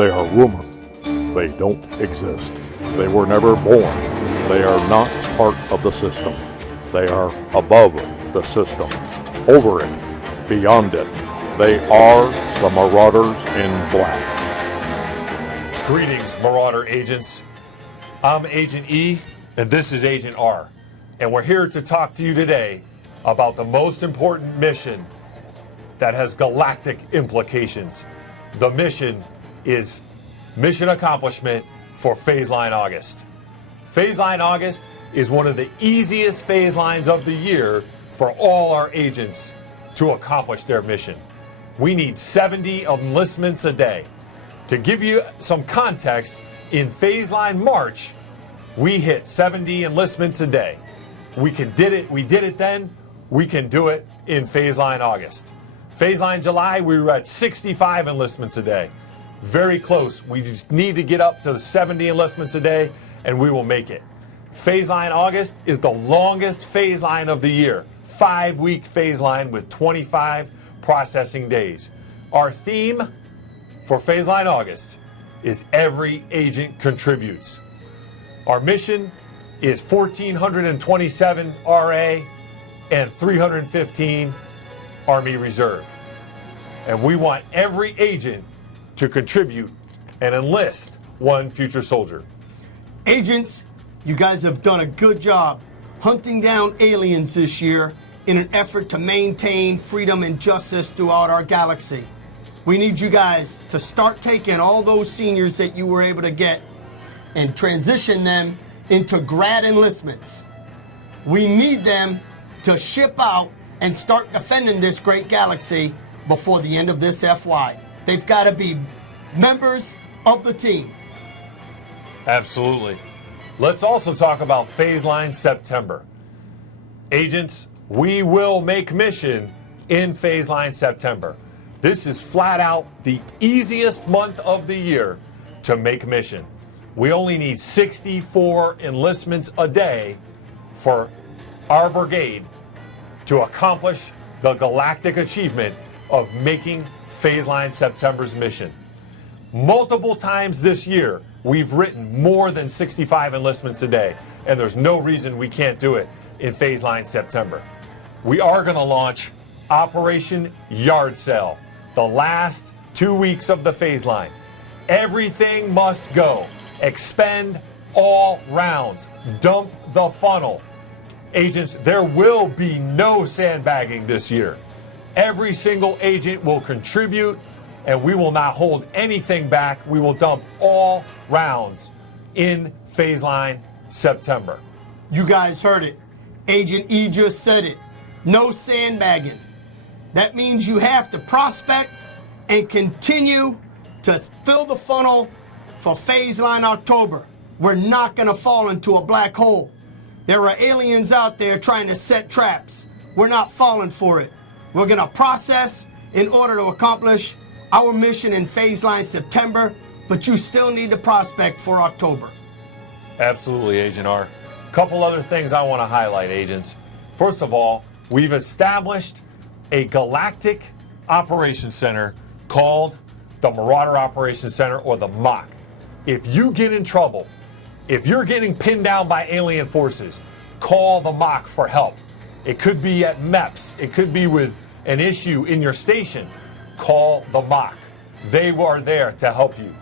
They are rumor. They don't exist. They were never born. They are not part of the system. They are above the system, over it, beyond it. They are the Marauders in Black. Greetings, Marauder agents. I'm Agent E, and this is Agent R. And we're here to talk to you today about the most important mission that has galactic implications. The mission is mission accomplishment for Phase Line August. Phase Line August is one of the easiest phase lines of the year for all our agents to accomplish their mission. We need 70 enlistments a day. To give you some context, in Phase Line March, we hit 70 enlistments a day. We did it then, we can do it in Phase Line August. Phase Line July, we were at 65 enlistments a day. Very close. We just need to get up to 70 enlistments a day, and we will make it. Phase Line August is the longest phase line of the year. 5-week phase line with 25 processing days. Our theme for Phase Line August is every agent contributes. Our mission is 1,427 RA and 315 Army Reserve. And we want every agent to contribute and enlist one future soldier. Agents, you guys have done a good job hunting down aliens this year in an effort to maintain freedom and justice throughout our galaxy. We need you guys to start taking all those seniors that you were able to get and transition them into grad enlistments. We need them to ship out and start defending this great galaxy before the end of this FY. They've got to be members of the team. Absolutely. Let's also talk about Phase Line September. Agents, we will make mission in Phase Line September. This is flat out the easiest month of the year to make mission. We only need 64 enlistments a day for our brigade to accomplish the galactic achievement of making Phase Line September's mission. Multiple times this year, we've written more than 65 enlistments a day, and there's no reason we can't do it in Phase Line September. We are going to launch Operation Yard Sale, the last 2 weeks of the phase line. Everything must go. Expend all rounds. Dump the funnel. Agents, there will be no sandbagging this year. Every single agent will contribute, and we will not hold anything back. We will dump all rounds in Phase Line September. You guys heard it. Agent E just said it. No sandbagging. That means you have to prospect and continue to fill the funnel for Phase Line October. We're not going to fall into a black hole. There are aliens out there trying to set traps. We're not falling for it. We're going to process in order to accomplish our mission in Phase Line September, but you still need to prospect for October. Absolutely, Agent R. Couple other things I want to highlight, agents. First of all, we've established a galactic operations center called the Marauder Operations Center, or the MOC. If you get in trouble, if you're getting pinned down by alien forces, call the MOC for help. It could be at MEPS. It could be with an issue in your station. Call the MOC. They are there to help you.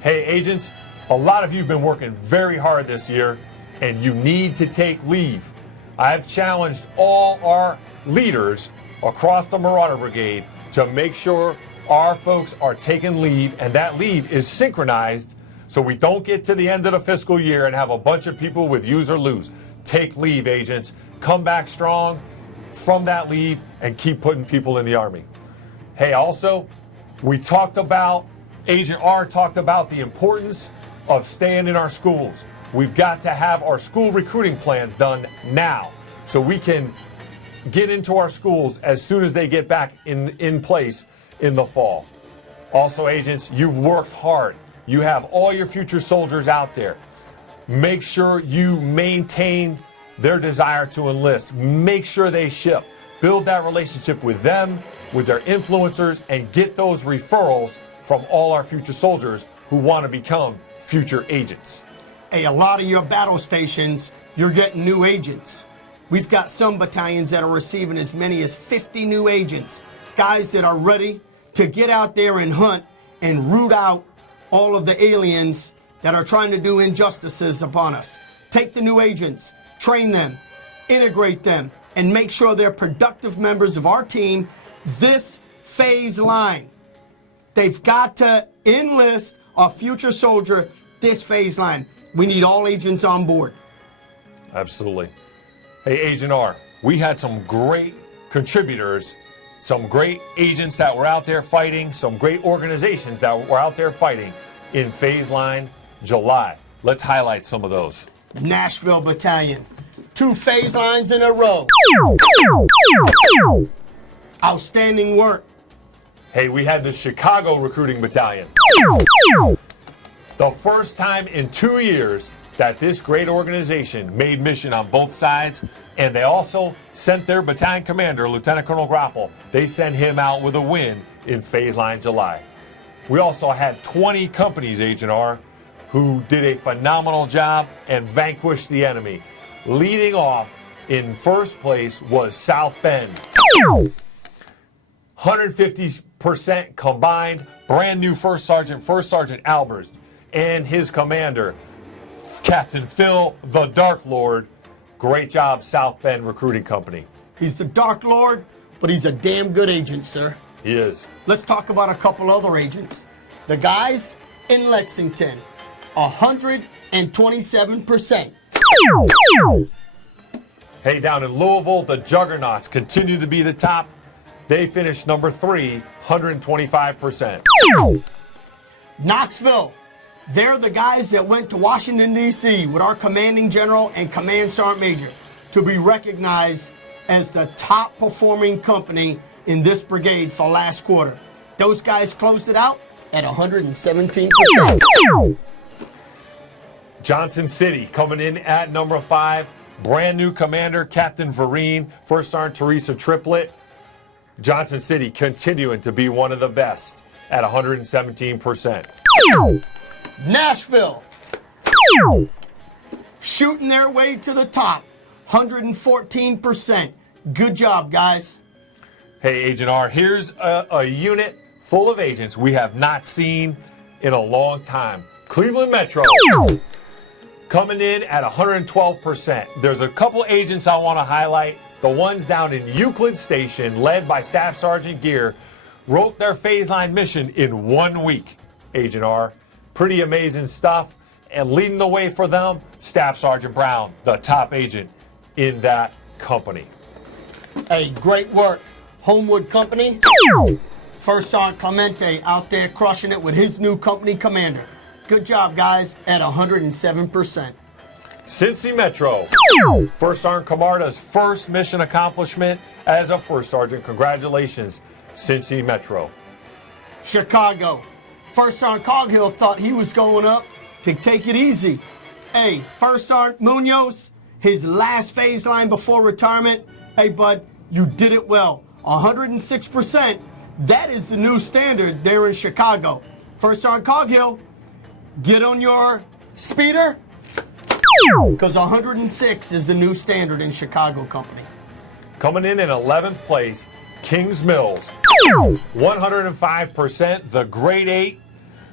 Hey, agents, a lot of you have been working very hard this year, and you need to take leave. I've challenged all our leaders across the Marauder Brigade to make sure our folks are taking leave, and that leave is synchronized so we don't get to the end of the fiscal year and have a bunch of people with use or lose. Take leave, agents. Come back strong from that leave and keep putting people in the Army. Hey, also, Agent R talked about the importance of staying in our schools. We've got to have our school recruiting plans done now so we can get into our schools as soon as they get back in place in the fall. Also, agents, you've worked hard. You have all your future soldiers out there. Make sure you maintain their desire to enlist. Make sure they ship. Build that relationship with them, with their influencers, and get those referrals from all our future soldiers who want to become future agents. Hey, a lot of your battle stations, you're getting new agents. We've got some battalions that are receiving as many as 50 new agents, guys that are ready to get out there and hunt and root out all of the aliens that are trying to do injustices upon us. Take the new agents, train them, integrate them, and make sure they're productive members of our team this phase line. They've got to enlist a future soldier this phase line. We need all agents on board. Absolutely. Hey, Agent R, we had some great contributors, some great agents that were out there fighting, some great organizations that were out there fighting in Phase Line July. Let's highlight some of those. Nashville Battalion, 2 phase lines in a row. Outstanding work. Hey, we had the Chicago Recruiting Battalion. The first time in 2 years that this great organization made mission on both sides, and they also sent their battalion commander, Lieutenant Colonel Grapple, they sent him out with a win in Phase Line July. We also had 20 companies, Agent R, who did a phenomenal job and vanquished the enemy. Leading off in first place was South Bend. 150% combined, brand new First Sergeant Albers, and his commander, Captain Phil the Dark Lord. Great job, South Bend Recruiting Company. He's the Dark Lord, but he's a damn good agent, sir. He is. Let's talk about a couple other agents. The guys in Lexington, 127%. Hey, down in Louisville, the Juggernauts continue to be the top. They finished number 3, 125%. Knoxville, they're the guys that went to Washington, D.C. with our commanding general and command sergeant major to be recognized as the top performing company in this brigade for last quarter. Those guys closed it out at 117%. Johnson City coming in at number 5. Brand new commander, Captain Vereen, First Sergeant Teresa Triplett. Johnson City continuing to be one of the best at 117%. Nashville, shooting their way to the top, 114%. Good job, guys. Hey, Agent R, here's a unit full of agents we have not seen in a long time. Cleveland Metro, coming in at 112%. There's a couple agents I want to highlight. The ones down in Euclid Station, led by Staff Sergeant Gear, wrote their phase line mission in 1 week, Agent R. Pretty amazing stuff. And leading the way for them, Staff Sergeant Brown, the top agent in that company. Hey, great work. Homewood Company, First Sergeant Clemente out there crushing it with his new company commander. Good job, guys, at 107%. Cincy Metro, First Sergeant Camarda's first mission accomplishment as a First Sergeant. Congratulations, Cincy Metro. Chicago, First Sergeant Coghill thought he was going up to take it easy. Hey, First Sergeant Munoz, his last phase line before retirement. Hey, bud, you did it well. 106%. That is the new standard there in Chicago. First Sergeant Coghill, get on your speeder, because 106 is the new standard in Chicago Company. Coming in 11th place, Kings Mills, 105%. The Grade 8,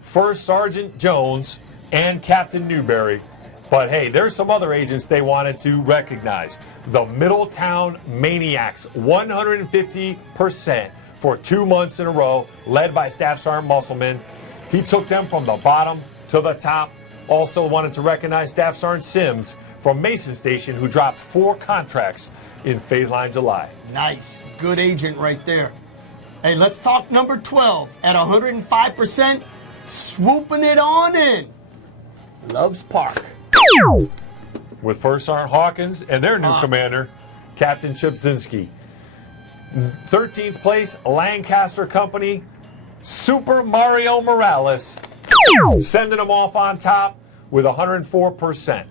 First Sergeant Jones, and Captain Newberry. But hey, there's some other agents they wanted to recognize. The Middletown Maniacs, 150% for 2 months in a row, led by Staff Sergeant Musselman. He took them from the bottom to the top. Also wanted to recognize Staff Sergeant Sims from Mason Station, who dropped 4 contracts in Phase Line July. Nice. Good agent right there. Hey, let's talk number 12 at 105%. Swooping it on in. Loves Park. With First Sergeant Hawkins and their new commander, Captain Chipzinski. 13th place, Lancaster Company, Super Mario Morales, sending them off on top with 104%.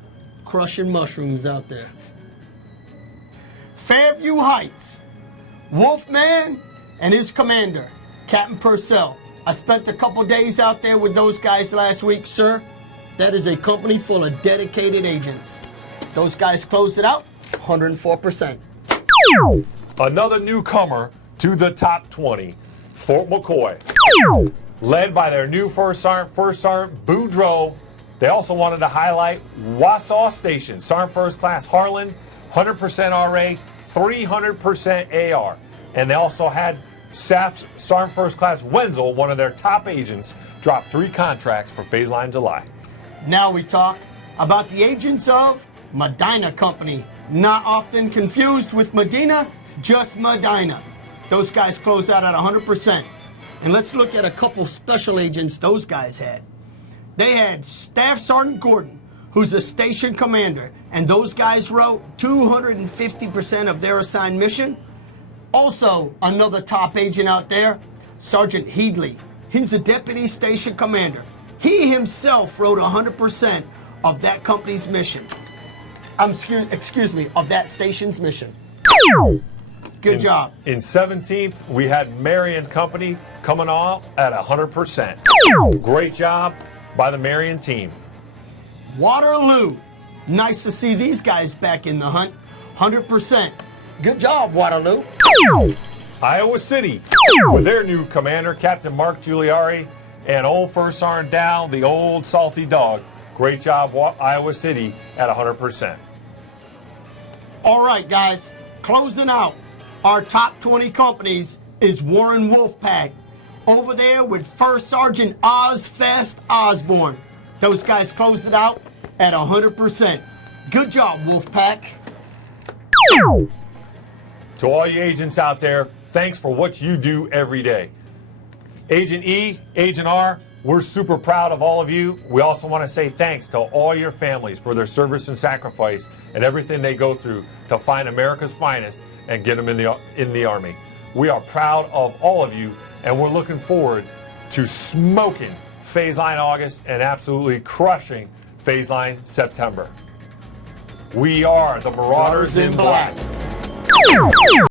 Crushing mushrooms out there. Fairview Heights, Wolfman and his commander, Captain Purcell. I spent a couple days out there with those guys last week, sir. That is a company full of dedicated agents. Those guys closed it out 104%. Another newcomer to the top 20, Fort McCoy. Led by their new First Sergeant Boudreaux. They also wanted to highlight Wausau Station, Sergeant First Class Harlan, 100% RA, 300% AR. And they also had Staff Sergeant First Class Wenzel, one of their top agents, drop 3 contracts for Phase Line July. Now we talk about the agents of Medina Company. Not often confused with Medina, just Medina. Those guys closed out at 100%. And let's look at a couple special agents those guys had. They had Staff Sergeant Gordon, who's a station commander, and those guys wrote 250% of their assigned mission. Also, another top agent out there, Sergeant Headley. He's a deputy station commander. He himself wrote 100% of that company's mission. Excuse me, of that station's mission. Good job. In 17th, we had Marion Company coming off at 100%. Great job by the Marion team. Waterloo. Nice to see these guys back in the hunt. 100%. Good job, Waterloo. Iowa City, with their new commander, Captain Mark Giuliari, and old First Sergeant Dow, the old salty dog. Great job, Iowa City, at 100%. All right, guys, closing out our top 20 companies is Warren Wolfpack. Over there with First Sergeant Ozfest Osborne. Those guys closed it out at 100%. Good job, Wolfpack. To all you agents out there, thanks for what you do every day. Agent E, Agent R, we're super proud of all of you. We also want to say thanks to all your families for their service and sacrifice and everything they go through to find America's finest and get them in the Army. We are proud of all of you, and we're looking forward to smoking Phase Line August and absolutely crushing Phase Line September. We are the Marauders in Black.